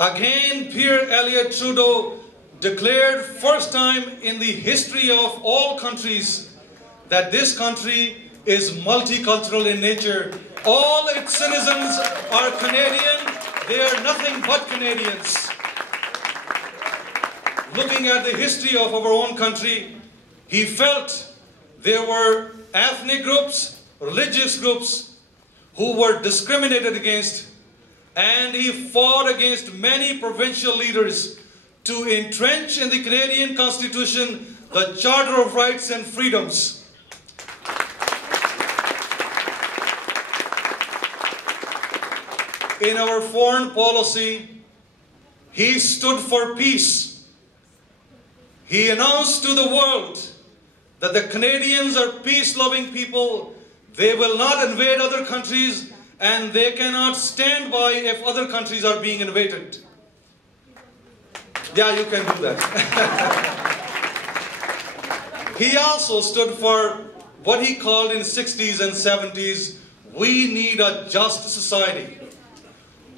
Again, Pierre Trudeau declared first time in the history of all countries that this country is multicultural in nature. All its citizens are Canadian. They are nothing but Canadians. Looking at the history of our own country, he felt there were ethnic groups, religious groups who were discriminated against, and he fought against many provincial leaders to entrench in the Canadian Constitution the Charter of Rights and Freedoms. In our foreign policy, he stood for peace. He announced to the world that the Canadians are peace-loving people. They will not invade other countries, and they cannot stand by if other countries are being invaded. Yeah, you can do that. He also stood for what he called in 60s and 70s, we need a just society.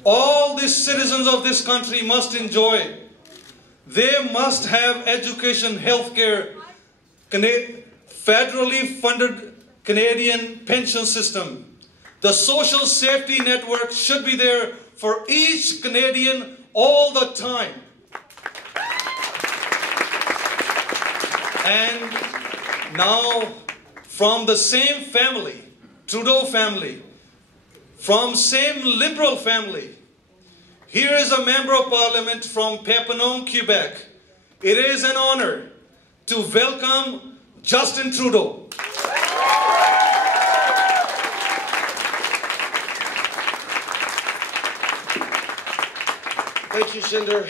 All the citizens of this country must enjoy. They must have education, healthcare, federally funded Canadian pension system. The social safety network should be there for each Canadian all the time. And now, from the same family, Trudeau family, from same Liberal family, here is a Member of Parliament from Papineau, Quebec. It is an honor to welcome Justin Trudeau. Thank you, Shinder.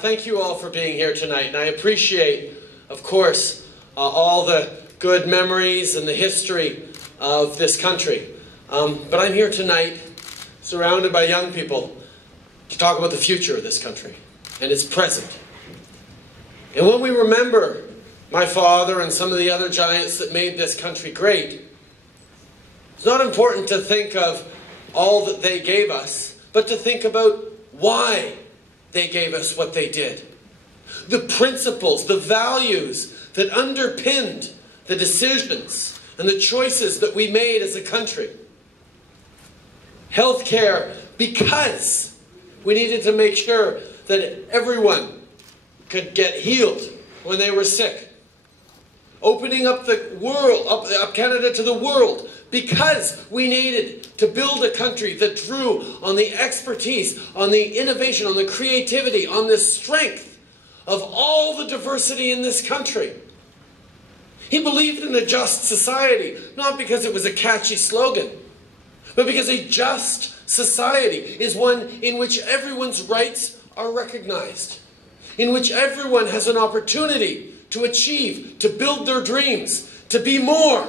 Thank you all for being here tonight. And I appreciate, of course, all the good memories and the history of this country. But I'm here tonight surrounded by young people to talk about the future of this country and its present. And when we remember my father and some of the other giants that made this country great, it's not important to think of all that they gave us, but to think about why they gave us what they did. The principles, the values that underpinned the decisions and the choices that we made as a country. Healthcare, because we needed to make sure that everyone could get healed when they were sick. Opening up the world, up Canada to the world, because we needed to build a country that drew on the expertise, on the innovation, on the creativity, on the strength of all the diversity in this country. He believed in a just society, not because it was a catchy slogan, but because a just society is one in which everyone's rights are recognized, in which everyone has an opportunity to achieve, to build their dreams, to be more.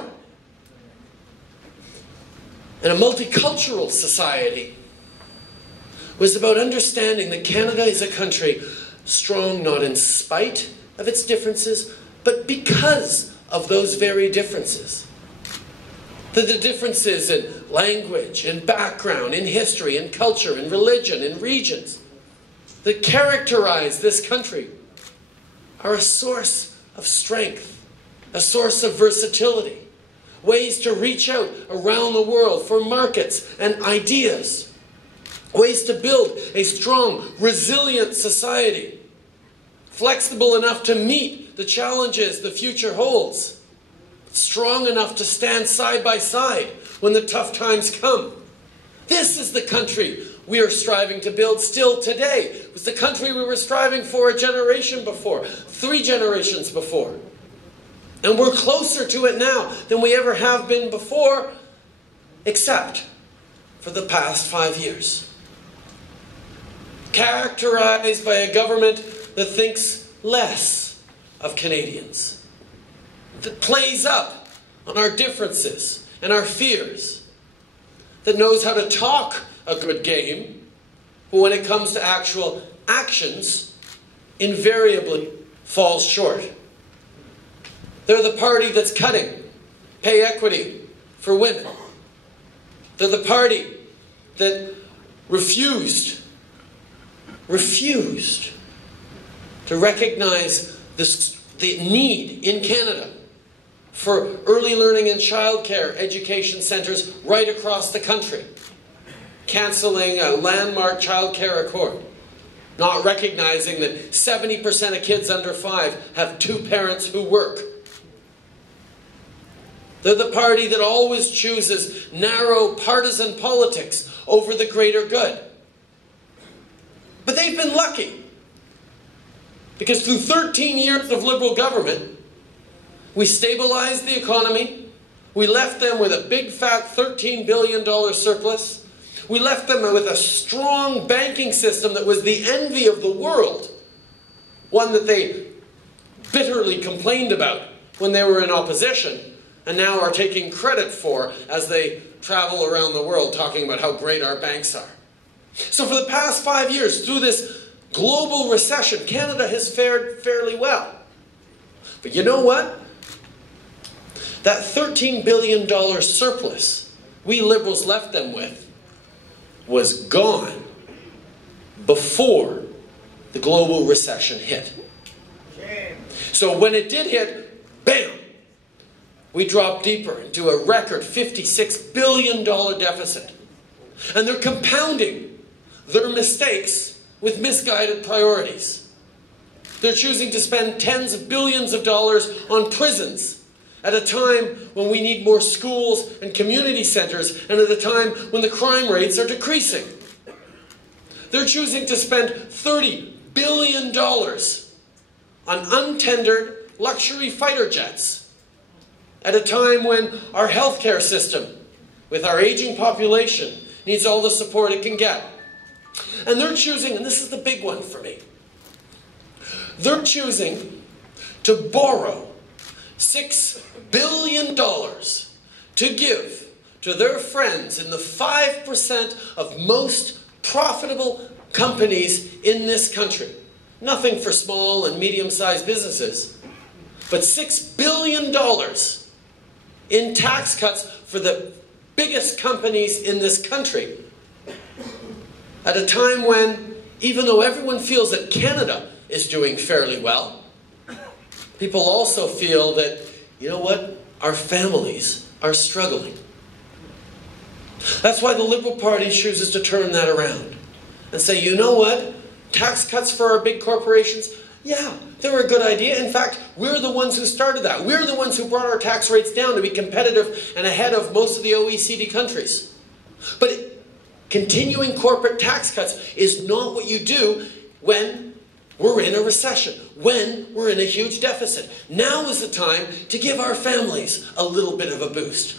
And a multicultural society was about understanding that Canada is a country strong not in spite of its differences, but because of those very differences. That the differences in language, in background, in history, in culture, in religion, in regions that characterize this country are a source of strength, a source of versatility, ways to reach out around the world for markets and ideas, ways to build a strong, resilient society, flexible enough to meet the challenges the future holds, strong enough to stand side by side when the tough times come. This is the country we are striving to build still today. It was the country we were striving for a generation before, 3 generations before. And we're closer to it now than we ever have been before, except for the past 5 years. Characterized by a government that thinks less of Canadians, that plays up on our differences and our fears, that knows how to talk a good game, but when it comes to actual actions, invariably falls short. They're the party that's cutting pay equity for women. They're the party that refused refused to recognize the need in Canada for early learning and childcare education centres right across the country, cancelling a landmark childcare accord, not recognizing that 70% of kids under 5 have 2 parents who work. They're the party that always chooses narrow partisan politics over the greater good. But they've been lucky, because through 13 years of Liberal government, we stabilized the economy, we left them with a big fat $13 billion surplus, we left them with a strong banking system that was the envy of the world, one that they bitterly complained about when they were in opposition, and now are taking credit for as they travel around the world talking about how great our banks are. So for the past 5 years, through this global recession, Canada has fared fairly well. But you know what? That $13 billion surplus we Liberals left them with was gone before the global recession hit. So when it did hit, bam! We dropped deeper into a record $56 billion deficit. And they're compounding their mistakes with misguided priorities. They're choosing to spend tens of billions of dollars on prisons at a time when we need more schools and community centres, and at a time when the crime rates are decreasing. They're choosing to spend $30 billion on untendered luxury fighter jets at a time when our healthcare system, with our aging population, needs all the support it can get. And they're choosing, and this is the big one for me, they're choosing to borrow $6 billion to give to their friends in the 5% of most profitable companies in this country. Nothing for small and medium-sized businesses, but $6 billion in tax cuts for the biggest companies in this country, at a time when, even though everyone feels that Canada is doing fairly well, people also feel that, you know what, our families are struggling. That's why the Liberal Party chooses to turn that around and say, you know what, tax cuts for our big corporations, yeah, they were a good idea. In fact, we're the ones who started that. We're the ones who brought our tax rates down to be competitive and ahead of most of the OECD countries. But continuing corporate tax cuts is not what you do when we're in a recession, when we're in a huge deficit. Now is the time to give our families a little bit of a boost.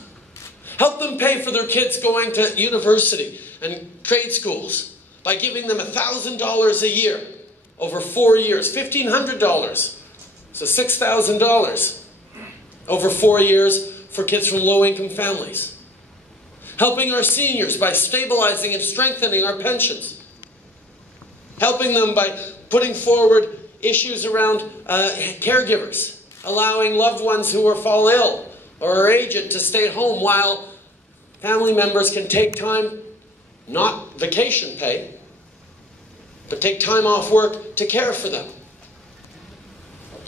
Help them pay for their kids going to university and trade schools by giving them $1,000 a year over 4 years, $1,500, so $6,000 over 4 years for kids from low-income families. Helping our seniors by stabilizing and strengthening our pensions. Helping them by putting forward issues around caregivers, allowing loved ones who fall ill or are aged to stay at home while family members can take time, not vacation pay, but take time off work to care for them.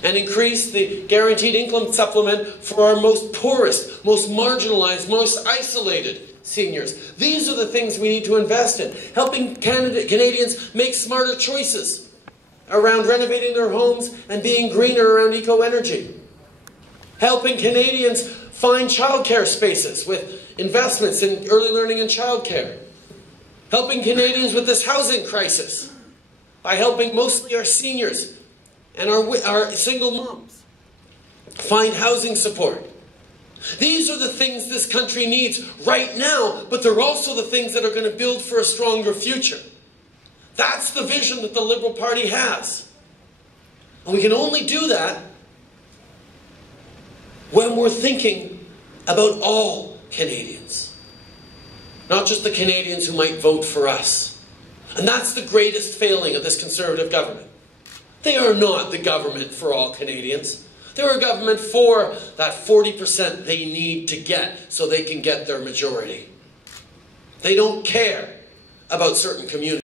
And increase the guaranteed income supplement for our most poorest, most marginalized, most isolated seniors. These are the things we need to invest in. Helping Canadians make smarter choices around renovating their homes and being greener around eco-energy. Helping Canadians find childcare spaces with investments in early learning and childcare. Helping Canadians with this housing crisis by helping mostly our seniors and our single moms find housing support. These are the things this country needs right now, but they're also the things that are going to build for a stronger future. That's the vision that the Liberal Party has. And we can only do that when we're thinking about all Canadians, not just the Canadians who might vote for us. And that's the greatest failing of this Conservative government. They are not the government for all Canadians. They're a government for that 40% they need to get so they can get their majority. They don't care about certain communities.